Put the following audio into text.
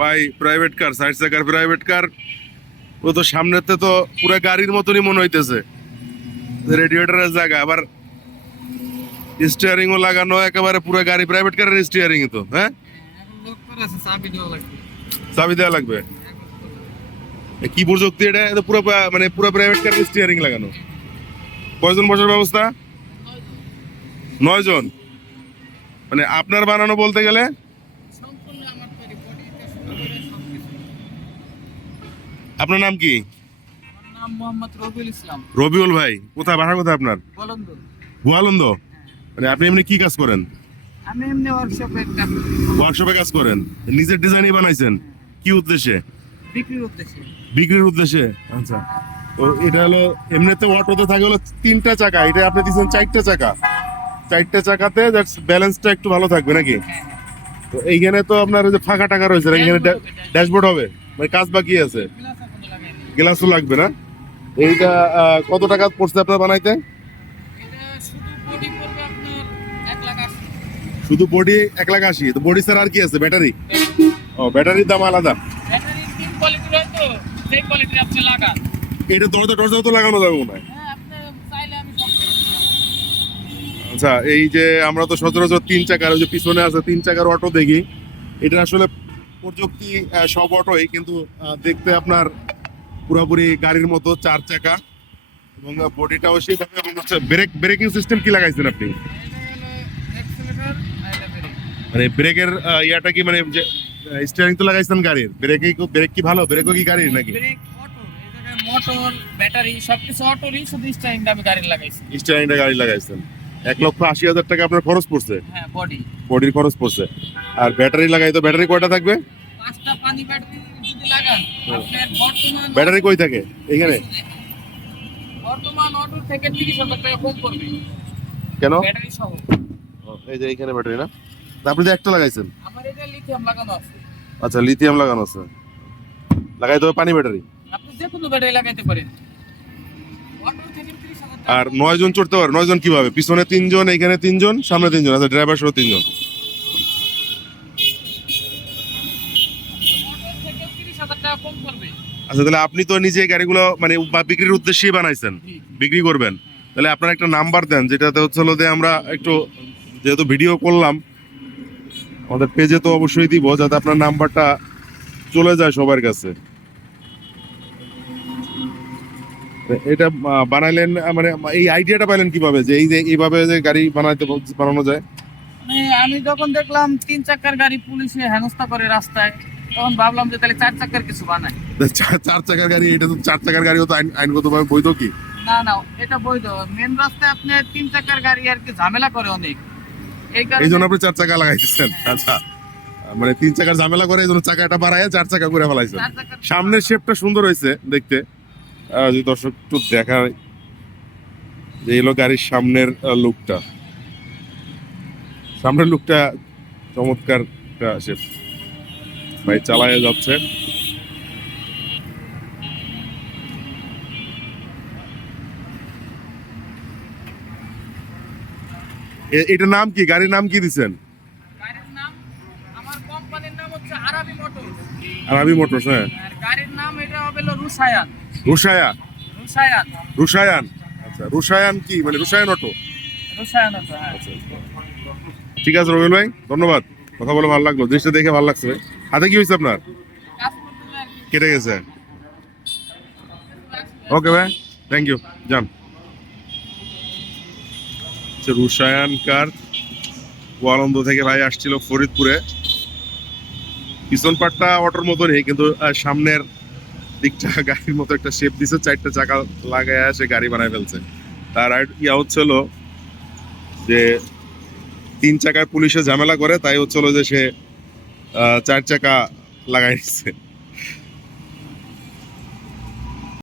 ভাই private car, 60 চাকার private car. ও তো সামনেতে তো পুরো গাড়ির মতনই মনে হইতেছে, রেডিয়েটরের জায়গা, আবার স্টিয়ারিং ও লাগানো, একেবারে পুরো গাড়ি প্রাইভেট কারের স্টিয়ারিং তো। হ্যাঁ, এখন লোক করে আছে, চাবি দেওয়া লাগবে। চাবি দেওয়া লাগবে? কি প্রযুক্তি এটা? এটা পুরো মানে পুরো প্রাইভেট কারের স্টিয়ারিং লাগানো। কয়জন বসার ব্যবস্থা? 9 জন। মানে আপনার বানানো বলতে গেলে? সম্পূর্ণ আমার তৈরি, বডি থেকে শুরু করে সবকিছু। আপনার নাম কি? আমার নাম মোহাম্মদ রবিউল ইসলাম। রবিউল ভাই, কোথায় বাসা, কোথায় আপনার? বলন্দ। গোয়ালন্দ? মানে আপনি এমনি কি কাজ করেন? আমি এমনি ওয়ার্কশপে কাজ করি। ওয়ার্কশপে কাজ করেন? নিজের ডিজাইনই বানাইছেন? কি উদ্দেশ্যে? বিক্রির উদ্দেশ্যে। বিক্রির উদ্দেশ্যে? আচ্ছা। তো এটা হলো এমনিতে অটোতে থাকে হলো 3টা চাকা, এটা আপনি দিচ্ছেন 4টে চাকা। 4টে চাকাতে ব্যালেন্সটা একটু ভালো থাকবে নাকি? হ্যাঁ, তো এইখানে তো আপনার ওই যে ফাঁকা টাকা রয়েছে, এখানে ড্যাশবোর্ড হবে, মানে কাজ বাকি আছে, গ্লাস এখনো লাগাইনি। গ্লাসও লাগবে না। এইটা কত টাকা পড়ছে আপনার বানাইতে? এটা শুধু বডি পড়বে আপনার 1,80,000। শুধু বডি 1,80,000? তো বডি স্যার আর কি আছে? ব্যাটারি? ও, ব্যাটারির দাম আলাদা। ব্যাটারি 3 কোয়ালিটির হয় তো, যেই কোয়ালিটি আপনি লাগান। এটা দরজা টরজাও তো লাগানো যাবে মনে হয়। হ্যাঁ, আপনি চাইলে আমি সব করে দিতে পারি। আচ্ছা, এই যে আমরা তো সচরাচর 3 চাকার, ওই যে পিছনে আছে 3 চাকার অটো দেখি, এটা আসলে প্রযুক্তি সব অটোই, কিন্তু দেখতে আপনার পুরোপুরি গাড়ির মতো 4 চাকা, এবং বডিটাও সেভাবে, এবং হচ্ছে ব্রেকিং সিস্টেম কি লাগাইছেন আপনি? এটা হলো অ্যাক্সেলেটর, আর এটা ব্রেক। মানে ব্রেকের ইয়াটা কি, মানে যে স্টিয়ারিং তো লাগাইছেন গাড়ির, ব্রেক কি ভালো? ব্রেকও কি গাড়ির নাকি? ব্রেক অটো, এই জায়গায় মোটর, ব্যাটারি সবকিছু অটোরই, শুধু স্টারিংটা আমি গাড়ির লাগাইছি। স্টিয়ারিংটা গাড়ি লাগাইছেন। 1,80,000 টাকা আপনার খরচ পড়ছে, হ্যাঁ, বডি। বডির খরচ পড়ছে। আর ব্যাটারি লাগাই তো, ব্যাটারি কয়টা থাকবে? 5টা পানি ব্যাটারি যদি লাগান, আপনার ব্যাটারি কই থাকে? এখানে? বর্তমান অটোর থেকে 30,000 টাকা কম পড়বে, কেন? ব্যাটারি সহ। এই যে এইখানে ব্যাটারি না? তা আপনি যে একটা লাগাইছেন? আমার এটা লিথিয়াম লাগানো আছে। আচ্ছা, লিথিয়াম লাগানো আছে। লাগাইতে হবে পানি ব্যাটারি। আপনি যে কোনো ব্যাটারি লাগাইতে পারেন। অটোর থেকে 30,000 টাকা আর কম। 9 জন চড়তে পারে? 9 জন কিভাবে? পিছনে 3 জন, এইখানে 3 জন, সামনে 3 জন, আচ্ছা ড্রাইভার সহ 3 জন। অটোর থেকে 30,000 টাকা কম পড়বে। আচ্ছা, তাহলে আপনি তো নিজে গাড়িগুলো মানে বিক্রির উদ্দেশ্যেই বানাইছেন, জি। বিক্রি করবেন। তাহলে আপনার একটা নাম্বার দেন, যেটাতে হচ্ছে হলো যে আমরা একটু, যেহেতু ভিডিও করলাম আমাদের পেজে, তো অবশ্যই দিব, যাতে আপনার নাম্বারটা চলে যায় সবার কাছে। এটা বানাইলেন মানে এই আইডিয়াটা পাইলেন কিভাবে, যে এই যে এইভাবে যে গাড়ি বানানো যায়? মানে আমি যখন দেখলাম 3 চাকার গাড়ি পুলিশে হেনস্থা করে রাস্তায়, তখন ভাবলাম যে তাহলে 4 চাকার কিছু বানাই। 4 চাকার গাড়ি, এটা তো 4 চাকার গাড়িও তো আইনগতভাবে বৈধ কি? না না, এটা বৈধ। মেন রাস্তায় আপনি 3 চাকার গাড়ি আর কি ঝামেলা করে অনেক, এই এই কারণে। জন্য আপনি 4 চাকা লাগাইছেন? হ্যাঁ। আচ্ছা, মানে 3 চাকার ঝামেলা করে এই জন্য চাকাটা বাড়ায় 4 চাকা করে ফেলাইছেন। 4 চাকার সামনের শেপটা সুন্দর হয়েছে দেখতে, যদি দর্শক একটু দেখার, যে এলো গাড়ির সামনের লুকটা, সামনের লুকটা চমৎকার একটা শেপ। ভাই চালায় যাচ্ছে। এটার নাম কি? গাড়ির নাম কি দিছেন? গাড়ির নাম, আমার কোম্পানির নাম হচ্ছে আরাবি মোটরস। আরবি মোটরস? হ্যাঁ। আর গাড়ির নাম এটা হবে হলো রুসায়ান। রুশায়া? রুসায়ান। রুশায়ান? আচ্ছা, রুশায়ান কি মানে? রুশায়ান অটো? রুসায়ান হতো, হ্যাঁ। আচ্ছা, ঠিক আছে রবিউল ভাই, ধন্যবাদ, কথা বলে ভালো লাগলো, জিনিসটা দেখে ভালো লাগছে ভাই। হাতে কি হয়েছে আপনার? কাজ করতে হবে আর কি। কেটে গেছে? ওকে ভাই, থ্যাংক ইউ, যান। রুশায়ান কার, গোয়ালন্দ থেকে ভাই আসছিল ফরিদপুরে। পিছন পাটটা অটোর মতনই, কিন্তু সামনের দিকটা গাড়ির মতো একটা শেপ দিছে, 4টা চাকা লাগায় সে গাড়ি বানায় ফেলছে। তার ইয়া হচ্ছিল যে 3 চাকার পুলিশে ঝামেলা করে, তাই হচ্ছিল যে সে 4 চাকা লাগাই দিচ্ছে।